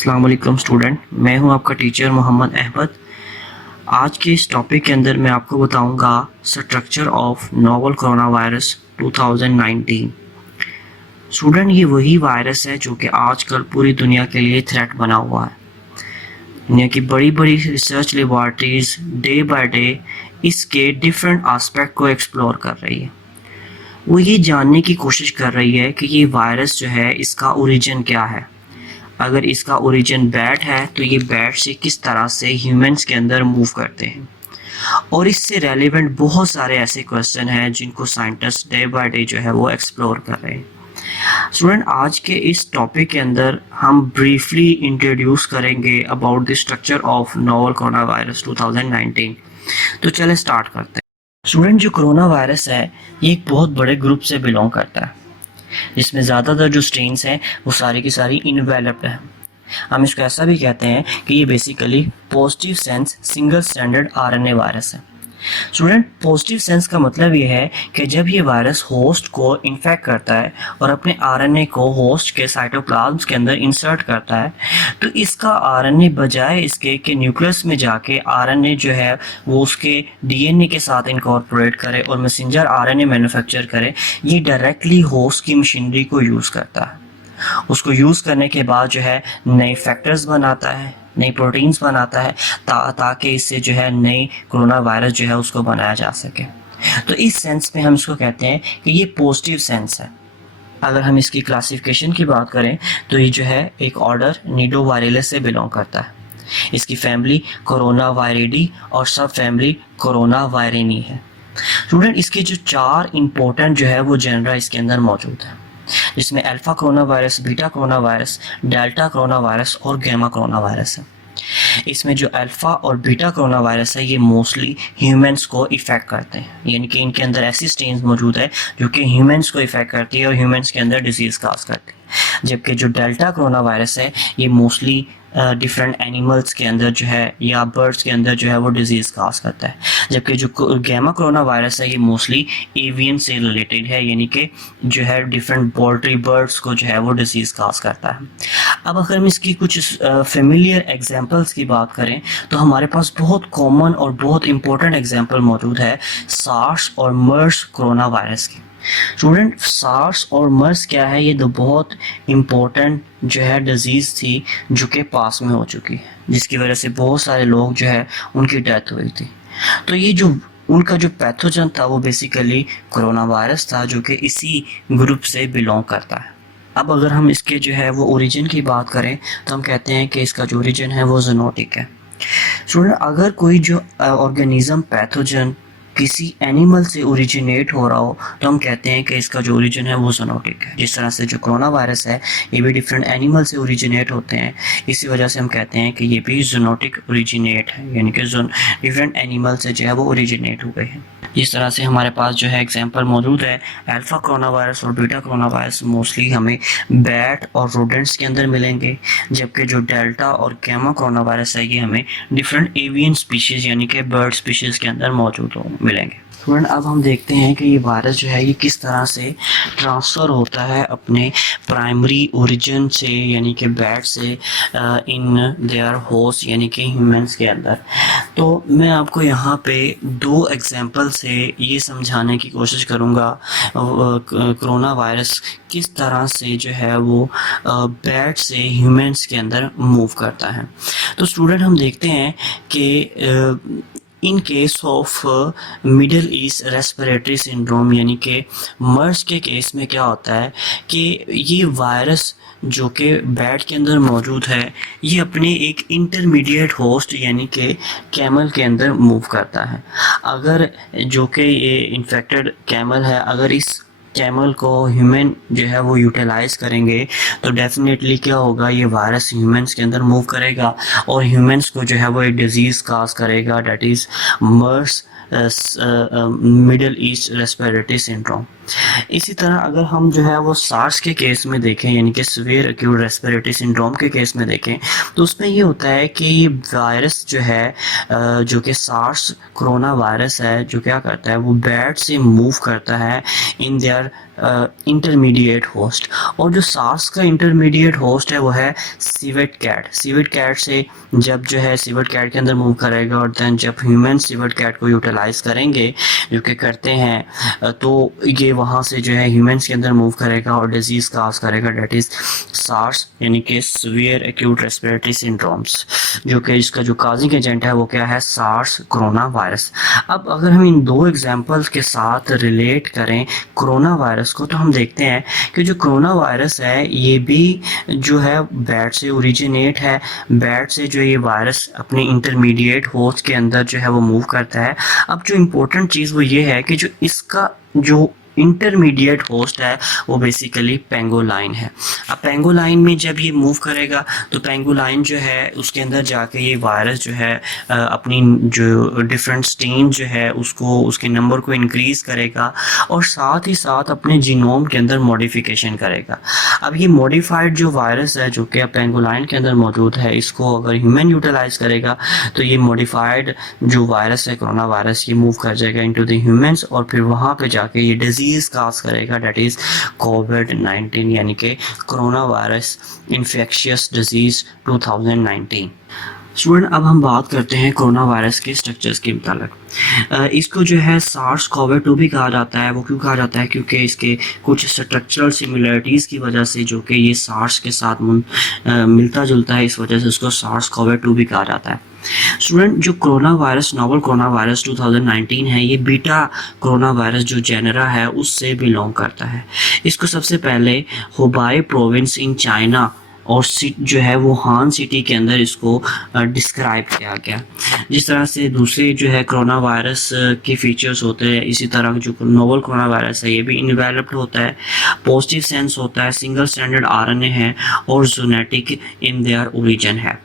अस्सलाम वालेकुम स्टूडेंट, मैं हूं आपका टीचर मोहम्मद अहमद। आज के इस टॉपिक के अंदर मैं आपको बताऊंगा structure of novel corona virus 2019। Student, ये वही वायरस है जो कि आजकल पूरी दुनिया के लिए थ्रेट बना हुआ है। दुनिया की बड़ी बड़ी research laboratories day by day इसके डिफरेंट आस्पेक्ट को एक्सप्लोर कर रही है। वो ये जानने की कोशिश कर रही है कि ये वायरस जो है इसका ओरिजिन क्या है। अगर इसका ओरिजिन बैट है तो ये बैट से किस तरह से ह्यूमंस के अंदर मूव करते हैं, और इससे रेलेवेंट बहुत सारे ऐसे क्वेश्चन हैं जिनको साइंटिस्ट डे बाय डे जो है वो एक्सप्लोर कर रहे हैं। स्टूडेंट, आज के इस टॉपिक के अंदर हम ब्रीफली इंट्रोड्यूस करेंगे about the structure of novel corona virus 2019। तो चले स्टार्ट करते हैं। स्टूडेंट, जो कोरोना वायरस है ये एक बहुत बड़े ग्रुप से बिलोंग करता है, जिसमें ज़्यादातर जो स्ट्रेन्स हैं वो सारी की सारी इनवेलप्ड हैं। हम इसको ऐसा भी कहते हैं कि ये basically positive sense single stranded RNA virus है। स्टूडेंट, पॉजिटिव सेंस का मतलब ये है कि जब ये वायरस होस्ट को इन्फेक्ट करता है और अपने आरएनए को होस्ट के साइटोप्लाज्म के अंदर इंसर्ट करता है, तो इसका आरएनए बजाय इसके कि न्यूक्लियस में जाके आरएनए जो है वो उसके डीएनए के साथ इनकॉर्पोरेट करे और मैसेंजर आरएनए मैन्युफैक्चर करे, ये डायरेक्टली होस्ट की मशीनरी को यूज़ करता है। उसको यूज़ करने के बाद जो है नए फैक्टर्स बनाता है, नई प्रोटीन्स बनाता है ताकि इससे जो है नई कोरोना वायरस जो है उसको बनाया जा सके। तो इस सेंस में हम इसको कहते हैं कि ये पॉजिटिव सेंस है। अगर हम इसकी क्लासिफिकेशन की बात करें तो ये जो है एक ऑर्डर निडोवायरस से बिलोंग करता है। इसकी फैमिली कोरोना वायरिडी और सब फैमिली कोरोना वायरिनी है। स्टूडेंट, इसके जो 4 इंपॉर्टेंट जो है वो जेनरा इसके अंदर मौजूद है, जिसमें alpha corona virus, beta corona virus, delta corona virus और गैमा कोरोना वायरस है। इसमें जो अल्फा और बीटा कोरोना वायरस है ये मोस्टली ह्यूमंस को इफेक्ट करते हैं, यानी कि इनके अंदर ऐसी स्ट्रेन्स मौजूद है जो कि ह्यूमंस को इफेक्ट करती है और ह्यूमंस के अंदर डिजीज काज करती है। जबकि जो डेल्टा कोरोना वायरस है ये मोस्टली डिफरेंट एनिमल्स के अंदर जो है या बर्ड्स के अंदर जो है वो डिजीज़ काज करता है। जबकि जो गैमा कोरोना वायरस है ये मोस्टली एवियन से रिलेटेड है, यानी कि जो है डिफरेंट पोल्ट्री बर्ड्स को जो है वो डिजीज़ काज करता है। अब अगर हम इसकी कुछ फेमिलियर एग्जांपल्स की बात करें तो हमारे पास बहुत कॉमन और बहुत इंपॉर्टेंट एग्जांपल मौजूद है सार्स और मर्स कोरोना वायरस की। स्टूडेंट, सार्स और मर्स क्या है? ये तो बहुत इम्पोर्टेंट जो है डिजीज़ थी जो कि पास में हो चुकी है, जिसकी वजह से बहुत सारे लोग जो है उनकी डेथ हुई थी। तो ये जो उनका जो पैथोजन था वो बेसिकली कोरोना वायरस था जो कि इसी ग्रुप से बिलोंग करता है। अब अगर हम इसके जो है वो ओरिजिन की बात करें तो हम कहते हैं कि इसका जो ओरिजिन है वो ज़ूनोटिक है। स्टूडेंट, अगर कोई जो ऑर्गेनिज्म पैथोजन किसी एनिमल से ओरिजिनेट हो रहा हो तो हम कहते हैं कि इसका जो ओरिजिन है वो ज़ूनोटिक है। जिस तरह से जो कोरोना वायरस है ये भी डिफरेंट एनिमल से ओरिजिनेट होते हैं, इसी वजह से हम कहते हैं कि ये भी ज़ूनोटिक ओरिजिनेट है, यानी कि डिफरेंट एनिमल से जो है वो ओरिजिनेट हुए हैं। जिस तरह से हमारे पास जो है एग्जांपल मौजूद है अल्फा कोरोना वायरस और बीटा कोरोना वायरस मोस्टली हमें बैट और रोडेंट्स के अंदर मिलेंगे, जबकि जो डेल्टा और गैमा कोरोना वायरस है ये हमें डिफरेंट एवियन स्पीशीज़ यानी कि बर्ड स्पीशीज़ के अंदर मौजूद मिलेंगे। स्टूडेंट, अब हम देखते हैं कि ये वायरस जो है ये किस तरह से ट्रांसफ़र होता है अपने प्राइमरी ओरिजिन से यानी कि बैट से इन देयर होस्ट यानी कि ह्यूमंस के अंदर। तो मैं आपको यहाँ पे 2 एग्जांपल से ये समझाने की कोशिश करूँगा कोरोना वायरस किस तरह से जो है वो बैट से ह्यूमंस के अंदर मूव करता है। तो स्टूडेंट, हम देखते हैं कि in case of middle east respiratory syndrome यानी कि मर्स के केस में क्या होता है कि ये वायरस जो कि बैट के अंदर मौजूद है ये अपने एक इंटरमीडिएट होस्ट यानी कि कैमल के अंदर मूव करता है। अगर जो कि ये इन्फेक्टेड कैमल है, अगर इस कैमल को ह्यूमन जो है वो यूटिलाइज करेंगे तो डेफिनेटली क्या होगा, ये वायरस ह्यूमंस के अंदर मूव करेगा और ह्यूमंस को जो है वो एक डिजीज़ काज करेगा, that is MERS middle east respiratory syndrome. इसी तरह अगर हम जो है वो सार्स के केस में देखें, यानी कि सीवियर एक्यूट रेस्पिरेटरी सिंड्रोम के केस में देखें, तो उसमें ये होता है कि वायरस जो है जो कि सार्स कोरोना वायरस है, जो क्या करता है वो बैट से मूव करता है इन देयर इंटरमीडिएट होस्ट। और जो सार्स का इंटरमीडिएट होस्ट है वो है सिवेट कैट। सिवेट कैट से जब जो है सिवेट कैट के अंदर मूव करेगा, और देन जब ह्यूमन सिवेट कैट को यूटिलाइज करेंगे, जो कि करते हैं, तो ये वहाँ से जो है ह्यूमंस के अंदर मूव करेगा और डिजीज काज करेगा, डेट इज सार्स, यानी कि सीवियर एक्यूट रेस्पिरेटरी सिंड्रोम्स, जो कि इसका जो काजिंग एजेंट है वो क्या है, सार्स कोरोना वायरस। अब अगर हम इन दो एग्जांपल्स के साथ रिलेट करें कोरोना वायरस को, तो हम देखते हैं कि जो कोरोना वायरस है ये भी जो है बैट से ओरिजिनेट है। बैट से जो ये वायरस अपने इंटरमीडिएट होस्ट के अंदर जो है वो मूव करता है। अब जो इम्पोर्टेंट चीज़ वो ये है कि जो इसका जो इंटरमीडिएट होस्ट है वो बेसिकली पेंगोलाइन है। अब पेंगोलाइन में जब ये मूव करेगा तो पेंगोलाइन जो है उसके अंदर जाके ये वायरस जो है अपनी जो डिफरेंट स्ट्रेन जो है उसको, उसके नंबर को इंक्रीज करेगा और साथ ही साथ अपने जीनोम के अंदर मॉडिफिकेशन करेगा। अब ये मॉडिफाइड जो वायरस है जो कि पेंगोलाइन के अंदर मौजूद है, इसको अगर ह्यूमन यूटिलाइज करेगा तो ये मॉडिफाइड जो वायरस है कोरोना वायरस, ये मूव कर जाएगा इनटू द ह्यूमंस और फिर वहाँ पे जाके ये डिजीज काज करेगा, डेट इज कोविड-19, यानी कि corona virus infectious disease 2019। Student, अब हम बात करते हैं कोरोना वायरस के स्ट्रक्चर्स के मुताबिक। इसको जो है सार्स कोवी-2 भी कहा जाता है। वो क्यों कहा जाता है? क्योंकि इसके कुछ स्ट्रक्चरल सिमिलरिटीज़ की वजह से, जो कि ये सार्स के साथ मिलता जुलता है, इस वजह से उसको सार्स कोवी-2 भी कहा जाता है। स्टूडेंट, जो corona virus, novel corona virus 2019 है, ये बीटा कोरोना वायरस जो जेनरा है उससे बिलोंग करता है। इसको सबसे पहले हुबाई प्रोविंस इन चाइना और जो है वो हान सिटी के अंदर इसको डिस्क्राइब किया गया। जिस तरह से दूसरे जो है कोरोना वायरस के फीचर्स होते हैं, इसी तरह जो नोवल कोरोना वायरस है ये भी इनवेलप्ड होता है, पॉजिटिव सेंस होता है, सिंगल स्टैंडर्ड आरएनए है और जोनेटिक इन देयर ओरिजिन है।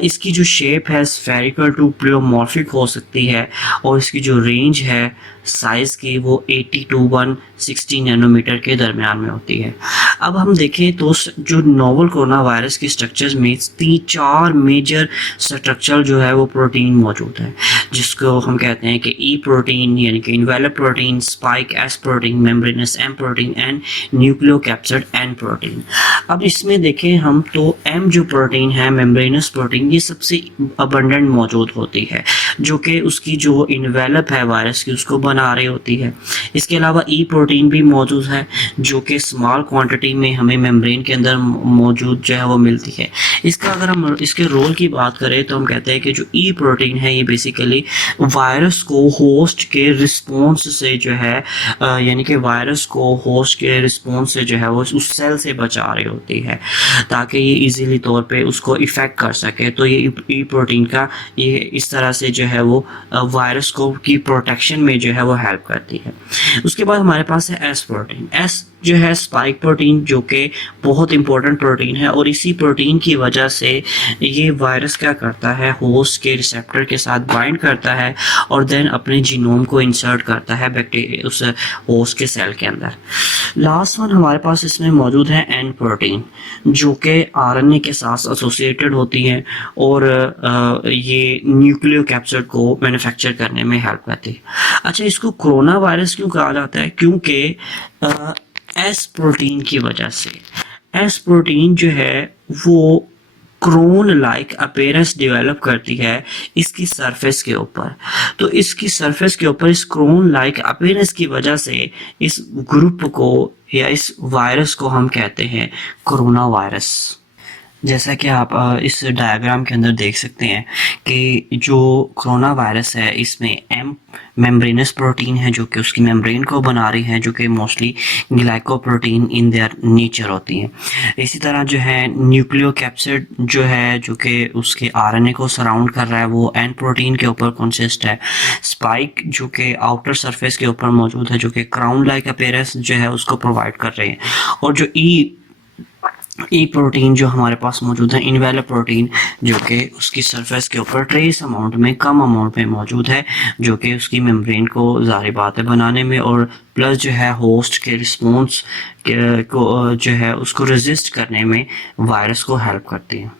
इसकी जो शेप है स्फेरिकल टू प्लियोमॉर्फिक हो सकती है और इसकी जो रेंज है साइज़ की वो 80 to 160 नैनोमीटर के दरमियान में होती है। अब हम देखें तो जो नोवल कोरोना वायरस के स्ट्रक्चर्स में 4 मेजर स्ट्रक्चर जो है वो प्रोटीन मौजूद है, जिसको हम कहते हैं कि ई प्रोटीन, यानी कि envelope protein, spike S protein, membranes M protein and nucleocapsid N protein. अब इसमें देखें हम तो एम जो प्रोटीन है, मेम्ब्रेनस प्रोटीन, ये सबसे अबंडेंट मौजूद होती है, जो कि उसकी जो इन्वेलप है वायरस की उसको बना रही होती है। इसके अलावा ई प्रोटीन भी मौजूद है, जो कि स्मॉल क्वांटिटी में हमें मेम्ब्रेन के अंदर मौजूद जो है वो मिलती है। इसका अगर हम इसके रोल की बात करें तो हम कहते हैं कि जो ई प्रोटीन है ये बेसिकली वायरस को होस्ट के रिस्पॉन्स से जो है यानी कि वायरस को होस्ट के रिस्पॉन्स से जो है वो उस सेल से बचा रही होती है ताकि ये इजीली तौर पे उसको इफेक्ट कर सके। तो ये ई प्रोटीन का ये इस तरह से जो है वो वायरस को की प्रोटेक्शन में जो है वो हेल्प करती है। उसके बाद हमारे पास है एस प्रोटीन। एस जो है स्पाइक प्रोटीन, जो कि बहुत इंपॉर्टेंट प्रोटीन है और इसी प्रोटीन की वजह से ये वायरस क्या करता है, होस्ट के रिसेप्टर के साथ बाइंड करता है और देन अपने जीनोम को इंसर्ट करता है बैक्टीरिया उस होस्ट के सेल के अंदर। लास्ट वन हमारे पास इसमें मौजूद है एन प्रोटीन, जो कि आरएनए के साथ एसोसिएटेड होती हैं और ये न्यूक्लियोकैप्सिड को मैन्युफैक्चर करने में हेल्प करती है। अच्छा, इसको कोरोना वायरस क्यों कहा जाता है? क्योंकि एस प्रोटीन की वजह से। एस प्रोटीन जो है वो क्रोन लाइक अपीयरेंस डेवलप करती है इसकी सरफेस के ऊपर। तो इसकी सरफेस के ऊपर इस क्रोन लाइक अपीयरेंस की वजह से इस ग्रुप को या इस वायरस को हम कहते हैं कोरोना वायरस। जैसा कि आप इस डायग्राम के अंदर देख सकते हैं कि जो कोरोना वायरस है इसमें एम मेम्ब्रेनस प्रोटीन है जो कि उसकी मेम्ब्रेन को बना रही है, जो कि mostly glycoprotein in their nature होती है। इसी तरह जो है न्यूक्लियोकैप्सिड जो है जो कि उसके आरएनए को सराउंड कर रहा है वो एन प्रोटीन के ऊपर कंसिस्ट है। स्पाइक जो कि आउटर सरफेस के ऊपर मौजूद है, जो कि क्राउन लाइक अपीयरेंस जो है उसको प्रोवाइड कर रहे हैं। और जो ई ई प्रोटीन जो हमारे पास मौजूद है, इनवेलप प्रोटीन, जो कि उसकी सरफेस के ऊपर ट्रेस अमाउंट में, कम अमाउंट में मौजूद है, जो कि उसकी मेम्ब्रेन को ज़ाहिर बात है बनाने में और प्लस जो है होस्ट के रिस्पॉन्स को जो है उसको रेजिस्ट करने में वायरस को हेल्प करती है।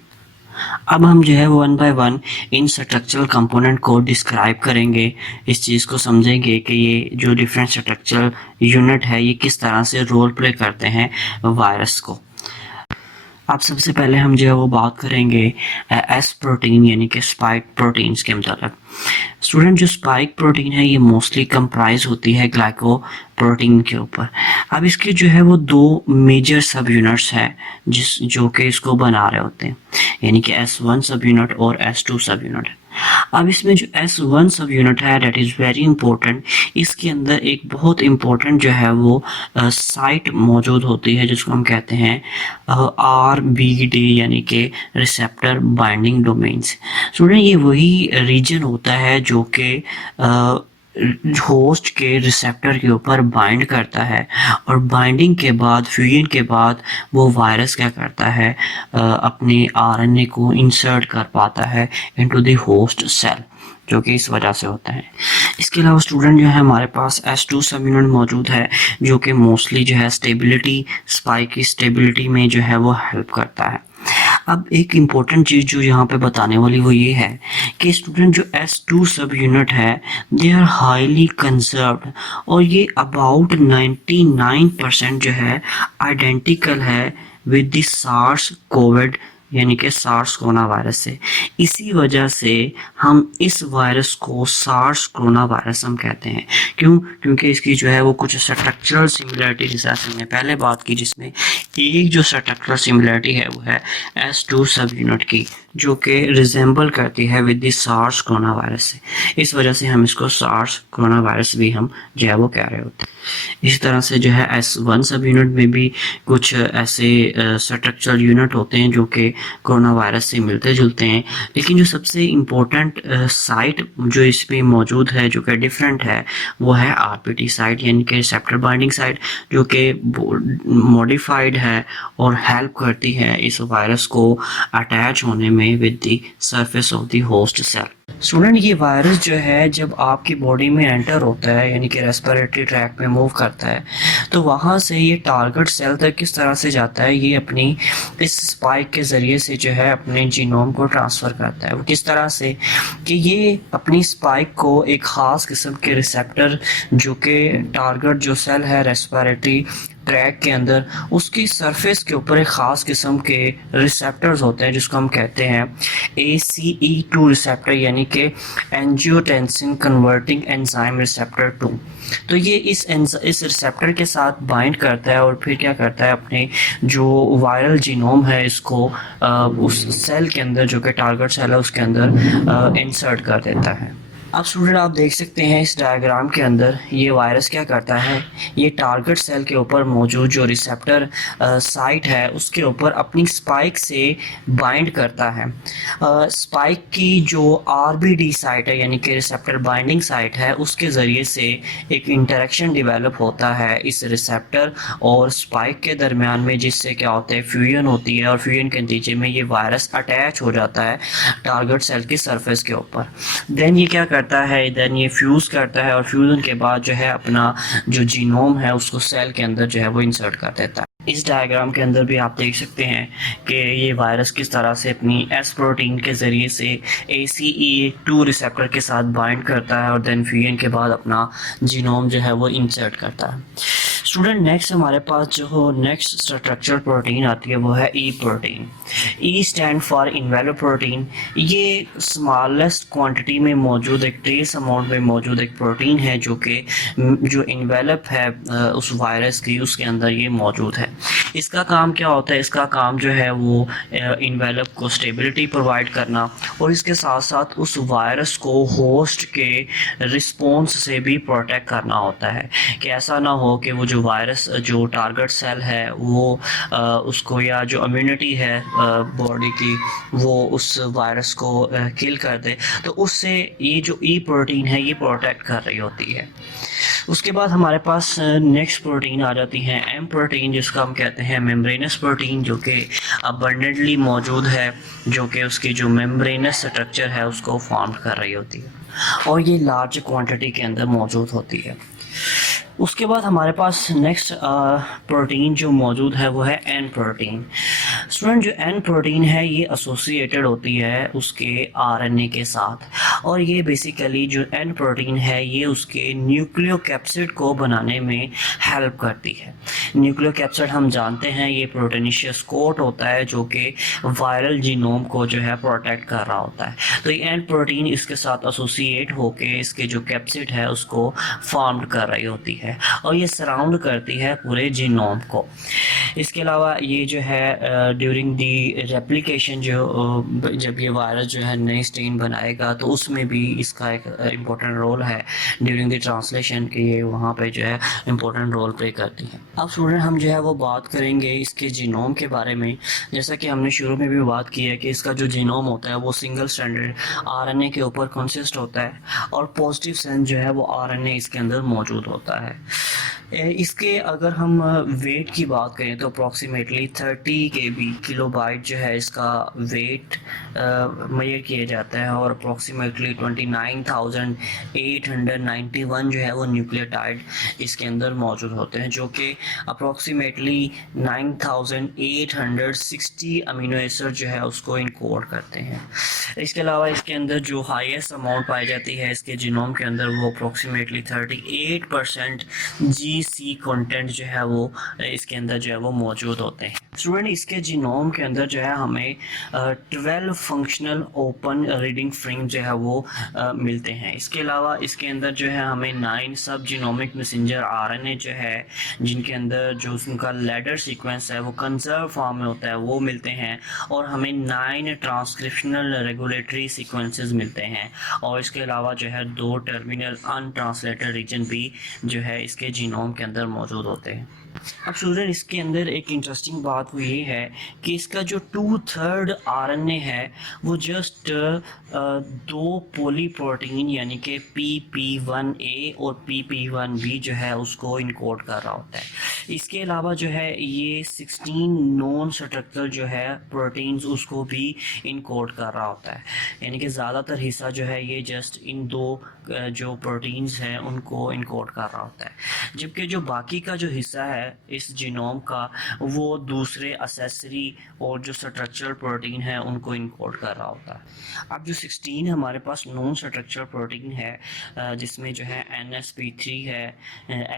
अब हम जो है one by one in structural component को डिस्क्राइब करेंगे, इस चीज़ को समझेंगे कि ये जो डिफरेंट स्ट्रक्चरल यूनिट है ये किस तरह से रोल प्ले करते हैं वायरस को। अब सबसे पहले हम जो है वो बात करेंगे एस प्रोटीन यानी कि स्पाइक प्रोटीन्स के मतलब। स्टूडेंट, जो स्पाइक प्रोटीन है ये मोस्टली कंप्राइज होती है ग्लाइको प्रोटीन के ऊपर। अब इसके जो है वो दो मेजर सब यूनिट्स हैं जो कि इसको बना रहे होते हैं, यानी कि S1 सब यूनिट और S2 सब यूनिट। अब इसमें जो S1 सब यूनिट है दैट इज़ वेरी इंपॉर्टेंट, इसके अंदर एक बहुत इंपॉर्टेंट जो है वो साइट मौजूद होती है जिसको हम कहते हैं RBD यानी कि रिसेप्टर बाइंडिंग डोमेन्स। स्टूडेंट, ये वही रीजन होता है जो कि होस्ट के रिसेप्टर के ऊपर बाइंड करता है और बाइंडिंग के बाद, फ्यूजन के बाद वो वायरस क्या करता है, अपने आरएनए को इंसर्ट कर पाता है इनटू द होस्ट सेल, जो कि इस वजह से होता है। इसके अलावा स्टूडेंट जो है हमारे पास S2 सब यूनिट मौजूद है जो कि मोस्टली जो है स्टेबिलिटी, स्पाइक की स्टेबिलिटी में जो है वो हेल्प करता है। अब एक इम्पॉर्टेंट चीज़ जो यहाँ पे बताने वाली वो ये है कि स्टूडेंट जो S2 सब यूनिट है दे आर हाईली कंजर्व्ड और ये अबाउट 99% जो है आइडेंटिकल है विद द सार्स कोविड यानी कि सार्स कोरोना वायरस से। इसी वजह से हम इस वायरस को सार्स कोरोना वायरस हम कहते हैं। क्यों? क्योंकि इसकी जो है वो कुछ स्ट्रक्चरल सिमिलरिटी, जैसे हमने पहले बात की, जिसमें एक जो स्ट्रक्चरल सिमिलरिटी है वो है S2 सब यूनिट की, जो कि रिजेंबल करती है with the SARS corona virus से। इस वजह से हम इसको सार्स कोरोना वायरस भी हम जो है वो कह रहे होते हैं। इसी तरह से जो है S1 सब यूनिट में भी कुछ ऐसे स्ट्रक्चरल यूनिट होते हैं जो कि कोरोना वायरस से मिलते जुलते हैं, लेकिन जो सबसे इम्पोर्टेंट साइट जो इसमें मौजूद है जो कि डिफरेंट है वो है RPT साइट यानी कि रिसेप्टर बाइंडिंग साइट, जो कि मॉडिफाइड है और हेल्प करती है इस वायरस को अटैच होने में with the surface of the host cell. Student, ये वायरस जो है जब आपकी बॉडी में एंटर होता है यानी कि रेस्पिरेटरी ट्रैक में मूव करता है तो वहाँ से ये टारगेट सेल तक किस तरह से जाता है, ये अपनी इस स्पाइक के ज़रिए से जो है अपने जीनोम को ट्रांसफ़र करता है। वो किस तरह से कि ये अपनी स्पाइक को एक ख़ास किस्म के रिसेप्टर जो कि टारगेट जो सेल है रेस्पिरेटरी ट्रैक के अंदर, उसकी सरफेस के ऊपर एक ख़ास किस्म के रिसेप्टर्स होते हैं जिसको हम कहते हैं ACE2 रिसेप्टर यानी कि एंजियोटेंसिन कन्वर्टिंग एंजाइम रिसेप्टर 2। तो ये इस रिसेप्टर के साथ बाइंड करता है और फिर क्या करता है, अपने जो वायरल जीनोम है इसको उस सेल के अंदर जो कि टारगेट सेल है उसके अंदर इंसर्ट कर देता है। अब स्टूडेंट आप देख सकते हैं इस डायग्राम के अंदर ये वायरस क्या करता है, ये टारगेट सेल के ऊपर मौजूद जो रिसेप्टर साइट है उसके ऊपर अपनी स्पाइक से बाइंड करता है। स्पाइक की जो RBD साइट है यानी कि रिसेप्टर बाइंडिंग साइट है उसके ज़रिए से एक इंटरेक्शन डेवलप होता है इस रिसेप्टर और स्पाइक के दरमियान में, जिससे क्या होता है फ्यूजन होती है और फ्यूजन के नतीजे में ये वायरस अटैच हो जाता है टारगेट सेल की सरफेस के ऊपर। देन ये क्या करता है, देन ये फ्यूज़ करता है और फ्यूज़न के बाद जो है अपना जो जीनोम है उसको सेल के अंदर जो है वो इंसर्ट कर देता है। इस डायग्राम के अंदर भी आप देख सकते हैं कि ये वायरस किस तरह से अपनी S प्रोटीन के ज़रिए से ACE2 रिसेप्टर के साथ बाइंड करता है और देन फ्यूजन के बाद अपना जीनोम जो है वो इंसर्ट करता है। स्टूडेंट, नेक्स्ट हमारे पास जो नेक्स्ट स्ट्रक्चर प्रोटीन आती है वो है E protein. E stand for envelope protein. ये स्मॉलेस्ट क्वांटिटी में मौजूद एक ट्रेस अमाउंट में मौजूद एक प्रोटीन है जो कि जो इन्वेलप है उस वायरस की उसके अंदर ये मौजूद है। इसका काम क्या होता है, इसका काम जो है वो इन्वेलप को स्टेबिलिटी प्रोवाइड करना और इसके साथ साथ उस वायरस को होस्ट के रिस्पॉन्स से भी प्रोटेक्ट करना होता है कि ऐसा ना हो कि वो जो वायरस जो टारगेट सेल है वो उसको, या जो इम्यूनिटी है बॉडी की, वो उस वायरस को किल कर दे, तो उससे ये जो E प्रोटीन है ये प्रोटेक्ट कर रही होती है। उसके बाद हमारे पास नेक्स्ट प्रोटीन आ जाती है एम प्रोटीन, जिसको हम कहते हैं मेम्ब्रेनस प्रोटीन, जो कि अबंडेंटली मौजूद है, जो कि उसकी जो मेम्ब्रेनस स्ट्रक्चर है उसको फॉर्म कर रही होती है और ये लार्ज क्वांटिटी के अंदर मौजूद होती है। उसके बाद हमारे पास नेक्स्ट प्रोटीन जो मौजूद है वो है एन प्रोटीन। स्टूडेंट, जो एन प्रोटीन है ये एसोसिएटेड होती है उसके आरएनए के साथ, और ये बेसिकली जो एन प्रोटीन है ये उसके न्यूक्लियोकैप्सिड को बनाने में हेल्प करती है। न्यूक्लियोकैप्सिड हम जानते हैं ये प्रोटीनिशियस कोट होता है जो कि वायरल जीनोम को जो है प्रोटेक्ट कर रहा होता है। तो ये एन प्रोटीन इसके साथ एसोसिएट होके इसके जो कैप्सिड है उसको फॉर्म कर रही होती है और ये सराउंड करती है पूरे जीनोम को। इसके अलावा ये जो है ड्यूरिंग दी रेप्लिकेशन, जो जब ये वायरस जो है नई स्ट्रेन बनाएगा तो उसमें भी इसका एक इम्पोर्टेंट रोल है ड्यूरिंग द ट्रांसलेशन के, ये वहाँ पे जो है इम्पोर्टेंट रोल प्ले करती है। अब स्टूडेंट हम जो है वो बात करेंगे इसके जीनोम के बारे में। जैसा कि हमने शुरू में भी बात की है कि इसका जो जीनोम होता है वो सिंगल स्ट्रैंडेड आरएनए के ऊपर कंसिस्ट होता है और पॉजिटिव सेंस जो है वो आरएनए इसके अंदर मौजूद होता है। इसके अगर हम वेट की बात करें तो अप्रॉक्सीमेटली 30 केबी किलोबाइट जो है इसका वेट मेजर किया जाता है और अप्रॉक्सीमेटली 29,891 जो है वो न्यूक्लियोटाइड इसके अंदर मौजूद होते हैं, जो कि अप्रॉक्सीमेटली 9,860 अमीनो एसिड जो है उसको इनकोड करते हैं। इसके अलावा इसके अंदर जो हाईएस्ट अमाउंट पाई जाती है इसके जीनोम के अंदर वो अप्रॉक्सीमेटली 38% GC कंटेंट जो है वो इसके अंदर जो है वो मौजूद होते हैं। स्टूडेंट, इसके जीनोम के अंदर जो है हमें 12 फंक्शनल ओपन रीडिंग फ्रेम जो है वो मिलते हैं। इसके अलावा इसके अंदर जो है हमें 9 सब जीनोमिक मैसेंजर आरएनए जो है जिनके अंदर जो उनका लैडर सीक्वेंस है वो कंजर्व फॉर्म में होता है वो मिलते हैं और हमें 9 ट्रांसक्रिप्शनल रेगुलेटरी सीक्वेंसेस मिलते हैं और इसके अलावा जो है 2 टर्मिनल अनट्रांसलेटेड रीजन भी जो है इसके जीनोम के अंदर मौजूद होते हैं। अब स्टूडेंट, इसके अंदर एक इंटरेस्टिंग बात वो ये है कि इसका जो 2/3 आरएनए है वो जस्ट 2 पोलीप्रोटीन यानी कि PP1A और PP1B जो है उसको इनकोड कर रहा होता है। इसके अलावा जो है ये 16 नॉन स्ट्रक्चरल जो है प्रोटीन्स उसको भी इनकोड कर रहा होता है, यानी कि ज़्यादातर हिस्सा जो है ये जस्ट इन 2 जो प्रोटीन्स हैं उनको इनकोड कर रहा होता है, जबकि जो बाकी का जो हिस्सा है इस जीनोम का वो दूसरे असेसरी और जो स्ट्रक्चरल प्रोटीन है उनको इनकोड कर रहा होता है। अब जो 16 हमारे पास नॉन स्ट्रक्चरल प्रोटीन है जिसमें जो है NSP3 है,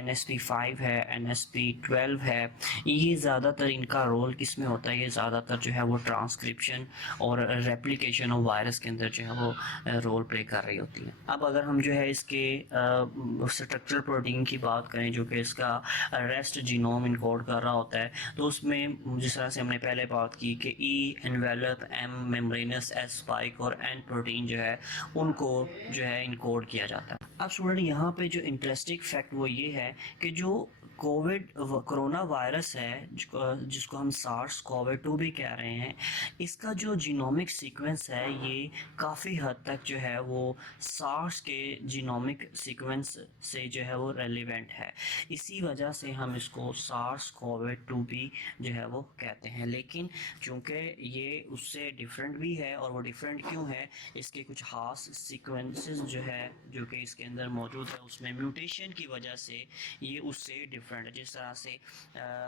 NSP5 है, NSP12 है, ये ज़्यादातर इनका रोल किस में होता है, ये ज़्यादातर जो है वो ट्रांसक्रिप्शन और रेप्लिकेशन ऑफ वायरस के अंदर जो है वो रोल प्ले कर रही होती है। अब अगर हम जो है इसके स्ट्रक्चरल प्रोटीन की बात करें जो कि इसका रेस्ट जीनोम इनकोड कर रहा होता है, तो उसमें जिस तरह से हमने पहले बात की कि E envelope, M membranes, S spike और N प्रोटीन जो है उनको जो है इनकोड किया जाता है। अब स्टूडेंट, यहाँ पे जो इंटरेस्टिंग फैक्ट वो ये है कि जो कोरोना वायरस है जिसको हम सार्स कोवी-2 भी कह रहे हैं, इसका जो जीनोमिक सीक्वेंस है ये काफ़ी हद तक जो है वो सार्स के जीनोमिक सीक्वेंस से जो है वो रेलिवेंट है। इसी वजह से हम इसको सार्स कोवी-2 भी जो है वो कहते हैं, लेकिन चूँकि ये उससे डिफरेंट भी है और वो डिफरेंट क्यों है, इसके कुछ खास सीक्वेंसेस जो है जो कि इसके अंदर मौजूद है उसमें म्यूटेशन की वजह से ये उससे डिफरेंट है। जिस तरह से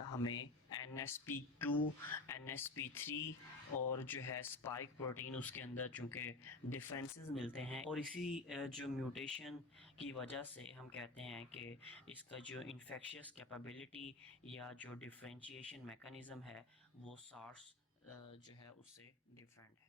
हमें NSP2, NSP3 और जो है स्पाइक प्रोटीन उसके अंदर चूँकि डिफरेंसेस मिलते हैं और इसी जो म्यूटेशन की वजह से हम कहते हैं कि इसका जो इन्फेक्शियस कैपेबिलिटी या जो डिफरेंशिएशन मैकेनिज़्म है वो सार्स जो है उससे डिफरेंट है।